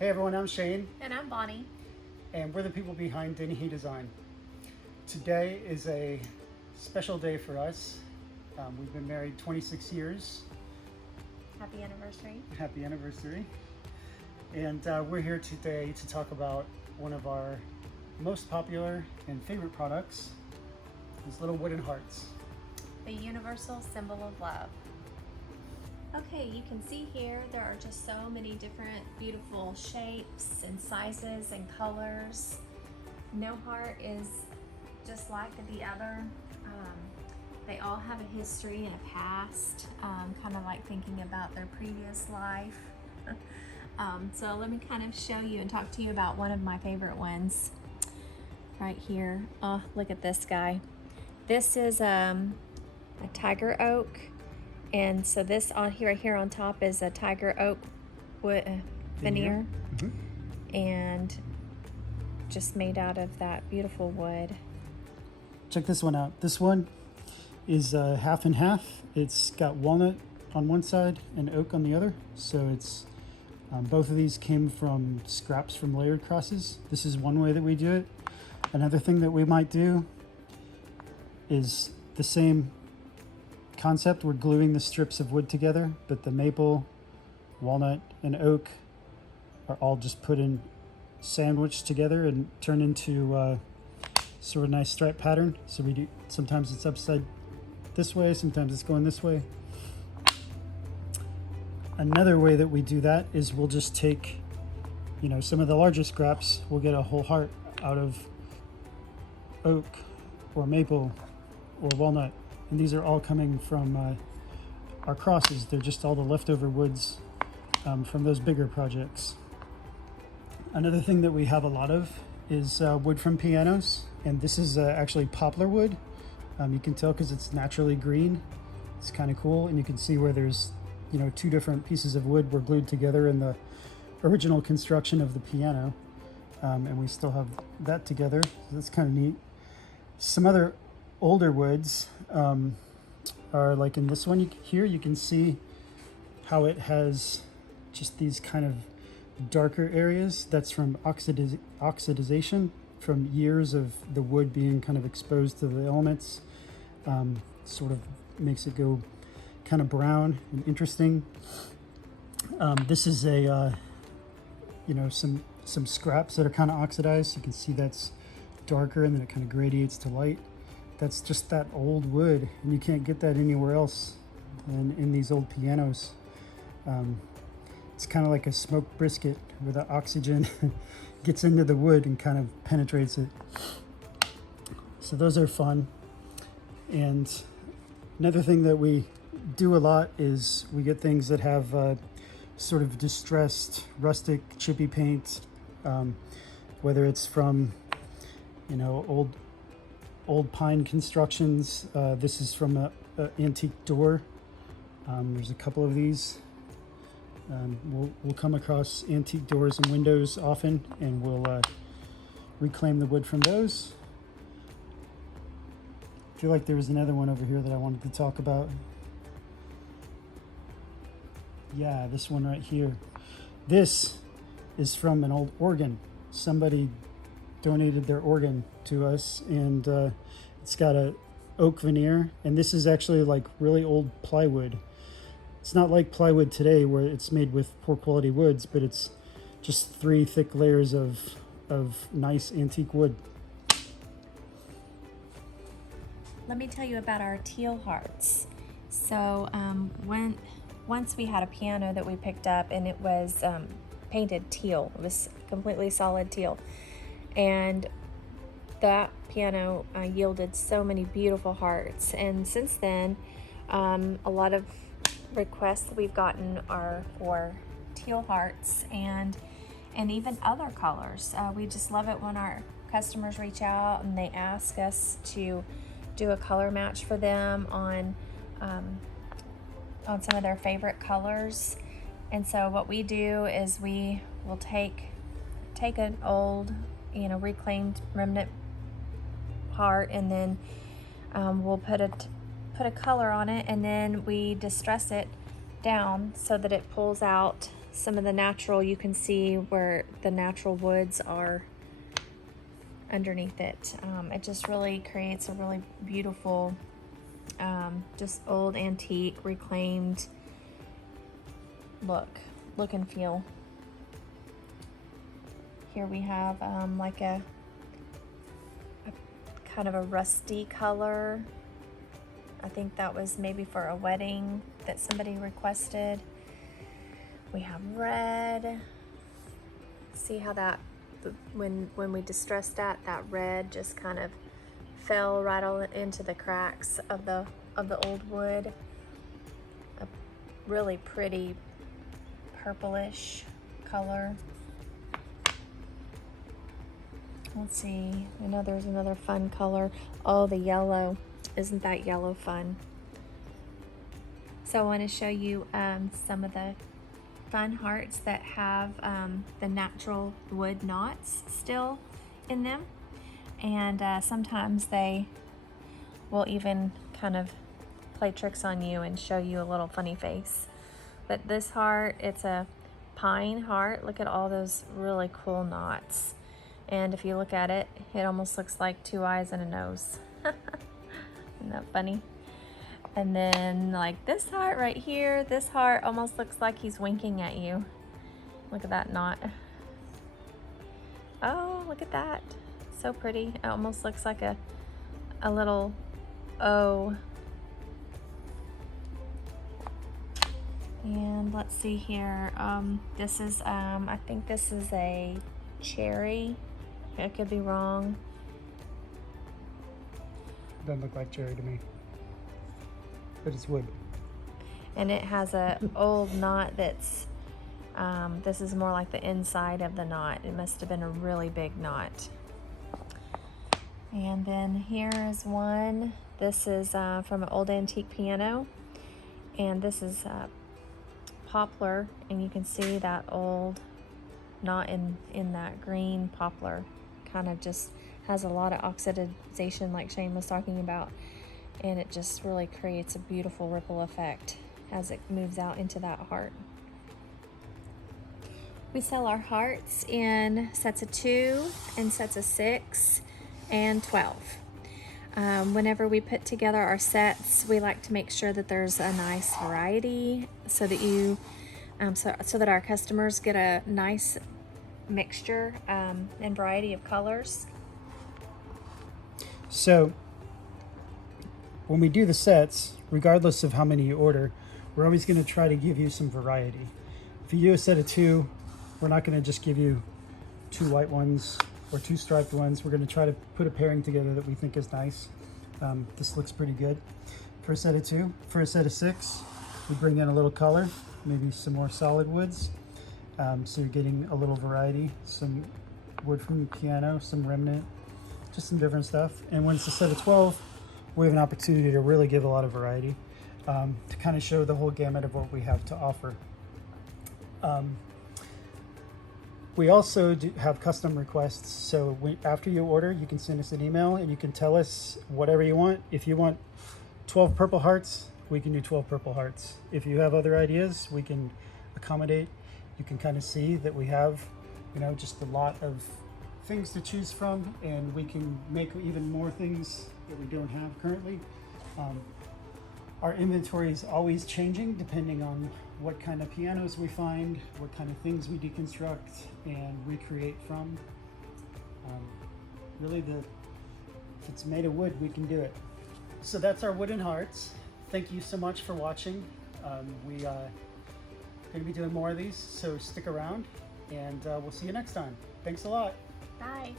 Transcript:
Hey everyone, I'm Shane. And I'm Bonnie. And we're the people behind Dennehy Design. Today is a special day for us. We've been married 26 years. Happy anniversary. Happy anniversary. And we're here today to talk about one of our most popular and favorite products, these little wooden hearts. The universal symbol of love. Okay, you can see here there are just so many different beautiful shapes and sizes and colors. No heart is just like the other. They all have a history and a past, kind of like thinking about their previous life. So let me kind of show you and talk to you about one of my favorite ones right here. Oh, look at this guy. This is a tiger oak. And so this on here, right here on top is a tiger oak wood, veneer, and just made out of that beautiful wood. Check this one out. This one is half and half. It's got walnut on one side and oak on the other. So it's both of these came from scraps from layered crosses. This is one way that we do it. Another thing that we might do is the same concept. We're gluing the strips of wood together, but the maple, walnut, and oak are all just put in, sandwiched together and turn into sort of nice stripe pattern. So we do, sometimes it's upside this way, sometimes it's going this way. Another way that we do that is we'll just take, some of the larger scraps. We'll get a whole heart out of oak or maple or walnut. And these are all coming from our crosses. They're just all the leftover woods from those bigger projects. Another thing that we have a lot of is wood from pianos. And this is actually poplar wood. You can tell because it's naturally green. It's kind of cool. And you can see where there's, two different pieces of wood were glued together in the original construction of the piano. And we still have that together. So that's kind of neat. Some other older woods are like in this one here. You can see how it has just these kind of darker areas. That's from oxidization from years of the wood being kind of exposed to the elements. Sort of makes it go kind of brown and interesting. This is a some scraps that are kind of oxidized. You can see that's darker and then it kind of gradiates to light. That's just that old wood, and you can't get that anywhere else than in these old pianos. It's kind of like a smoked brisket where the oxygen gets into the wood and kind of penetrates it. So those are fun. And another thing that we do a lot is we get things that have sort of distressed, rustic, chippy paint, whether it's from, old pine constructions. This is from an antique door. There's a couple of these. We'll come across antique doors and windows often, and we'll reclaim the wood from those. I feel like there was another one over here that I wanted to talk about. Yeah, this one right here. This is from an old organ. Somebody donated their organ to us, and it's got a oak veneer, and this is actually like really old plywood. It's not like plywood today where it's made with poor quality woods, but it's just 3 thick layers of nice antique wood. Let me tell you about our Teal Hearts. So once we had a piano that we picked up, and it was painted teal. It was completely solid teal. And that piano yielded so many beautiful hearts. And since then, a lot of requests that we've gotten are for teal hearts and even other colors. We just love it when our customers reach out and they ask us to do a color match for them on some of their favorite colors. And so what we do is we will take an old, reclaimed remnant heart, and then we'll put a color on it, and then we distress it down so that it pulls out some of the natural, you can see where the natural woods are underneath it. It just really creates a really beautiful, just old antique reclaimed look and feel. Here we have like a kind of a rusty color. I think that was maybe for a wedding that somebody requested. We have red. See how that, when we distressed that red just kind of fell right all into the cracks of the old wood. A really pretty purplish color. Let's see, I know there's another fun color. Oh, the yellow. Isn't that yellow fun? So I want to show you some of the fun hearts that have the natural wood knots still in them. And sometimes they will even kind of play tricks on you and show you a little funny face. But this heart, it's a pine heart. Look at all those really cool knots. And if you look at it, it almost looks like two eyes and a nose. Isn't that funny? And then like this heart right here, this heart almost looks like he's winking at you. Look at that knot. Oh, look at that. So pretty. It almost looks like a little O. And let's see here. This is, I think this is a cherry. I could be wrong. Doesn't look like cherry to me, but it's wood. And it has a old knot that's, this is more like the inside of the knot. It must have been a really big knot. And then here is one. This is from an old antique piano. And this is poplar, and you can see that old knot in that green poplar. Kind of just has a lot of oxidization like Shane was talking about, and it just really creates a beautiful ripple effect as it moves out into that heart. We sell our hearts in sets of 2 and sets of 6 and 12. Whenever we put together our sets, we like to make sure that there's a nice variety so that you so that our customers get a nice mixture and variety of colors. So when we do the sets, regardless of how many you order, we're always going to try to give you some variety. If you do a set of 2, we're not going to just give you 2 white ones or 2 striped ones. We're going to try to put a pairing together that we think is nice. This looks pretty good for a set of 2. For a set of 6, we bring in a little color, maybe some more solid woods. So you're getting a little variety, some wood from the piano, some remnant, just some different stuff. And when it's a set of 12, we have an opportunity to really give a lot of variety, to kind of show the whole gamut of what we have to offer. We also do have custom requests. So after you order, you can send us an email and you can tell us whatever you want. If you want 12 purple hearts, we can do 12 purple hearts. If you have other ideas, we can accommodate. You can kind of see that we have, just a lot of things to choose from, and we can make even more things that we don't have currently. Our inventory is always changing depending on what kind of pianos we find, what kind of things we deconstruct and recreate from. Really, if it's made of wood, we can do it. So that's our wooden hearts. Thank you so much for watching. We going to be doing more of these, so stick around, and we'll see you next time. Thanks a lot. Bye.